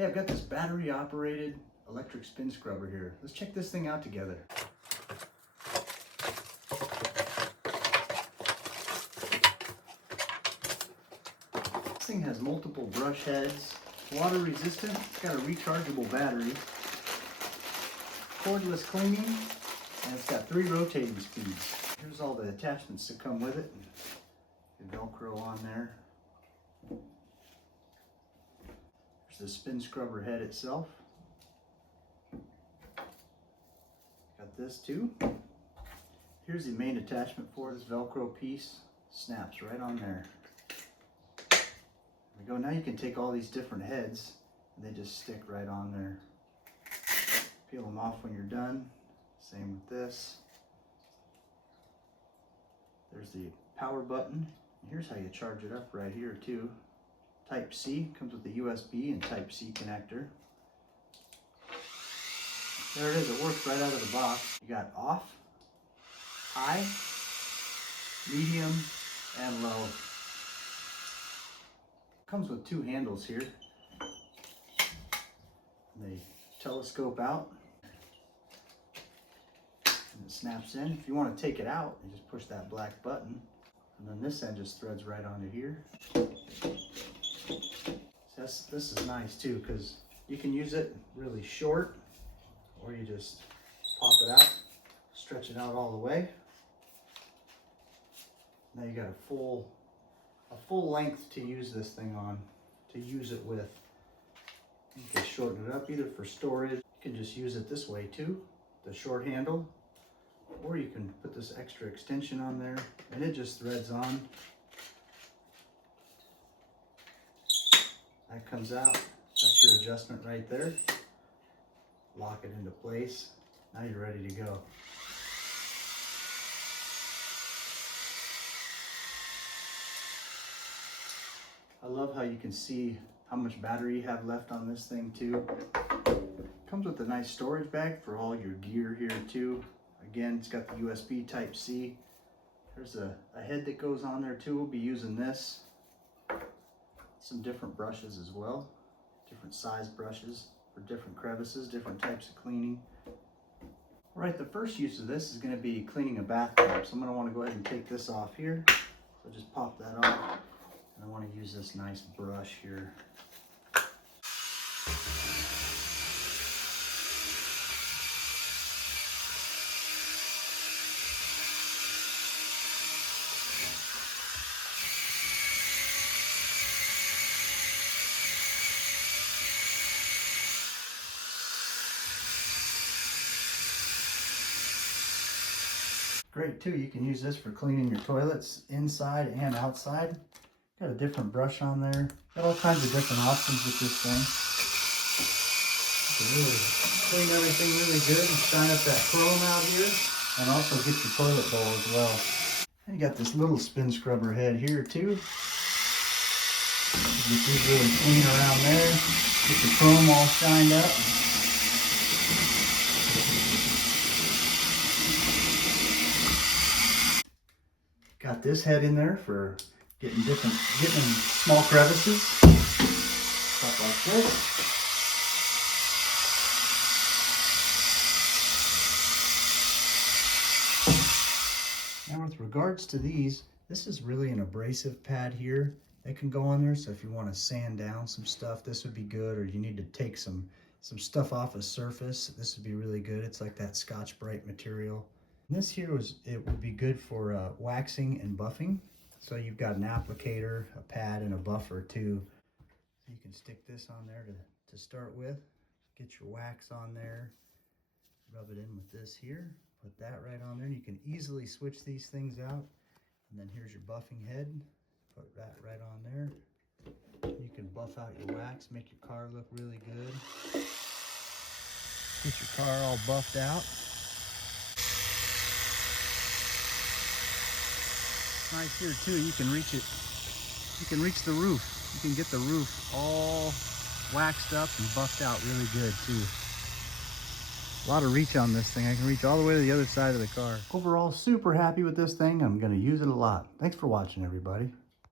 Hey, I've got this battery operated electric spin scrubber here. Let's check this thing out together. This thing has multiple brush heads, water resistant, it's got a rechargeable battery, cordless cleaning, and it's got 3 rotating speeds. Here's all the attachments that come with it. The Velcro on there. There's the spin scrubber head itself. Got this too. Here's the main attachment for this Velcro piece. Snaps right on there. There we go. Now you can take all these different heads and they just stick right on there. Peel them off when you're done. Same with this. There's the power button. Here's how you charge it up right here too. Type C, comes with the USB and Type C connector. There it is, it works right out of the box. You got off, high, medium, and low. Comes with 2 handles here. And they telescope out. And it snaps in. If you want to take it out, you just push that black button. And then this end just threads right onto here. So this is nice too, because you can use it really short, or you just pop it out, stretch it out all the way. Now you got a full length to use this thing on, to use it with. You can shorten it up either for storage. You can just use it this way too, the short handle, or you can put this extra extension on there and it just threads on. That comes out. That's your adjustment right there. Lock it into place. Now you're ready to go. I love how you can see how much battery you have left on this thing too. Comes with a nice storage bag for all your gear here too. Again, it's got the USB Type C. There's a head that goes on there too. We'll be using this. Some different brushes as well. Different size brushes for different crevices, different types of cleaning. All right, the first use of this is going to be cleaning a bathtub. So I'm going to want to go ahead and take this off here. So just pop that off. And I want to use this nice brush here. Great too, you can use this for cleaning your toilets inside and outside. Got a different brush on there. Got all kinds of different options with this thing. You can really clean everything really good and shine up that chrome out here, and also get your toilet bowl as well. And you got this little spin scrubber head here too. You can really clean around there. Get the chrome all shined up. Got this head in there for getting in small crevices. Stuff like this. Now with regards to these, this is really an abrasive pad here that can go on there. So if you want to sand down some stuff, this would be good. Or you need to take some stuff off a surface, this would be really good. It's like that Scotch-Brite material. And this here it would be good for waxing and buffing. So you've got an applicator, a pad, and a buffer too. So you can stick this on there to start with. Get your wax on there. Rub it in with this here. Put that right on there. And you can easily switch these things out. And then here's your buffing head. Put that right on there. You can buff out your wax, make your car look really good. Get your car all buffed out. Nice here too, you can reach it. You can reach the roof. You can get the roof all waxed up and buffed out really good too. A lot of reach on this thing. I can reach all the way to the other side of the car. Overall, super happy with this thing. I'm going to use it a lot. Thanks for watching, everybody.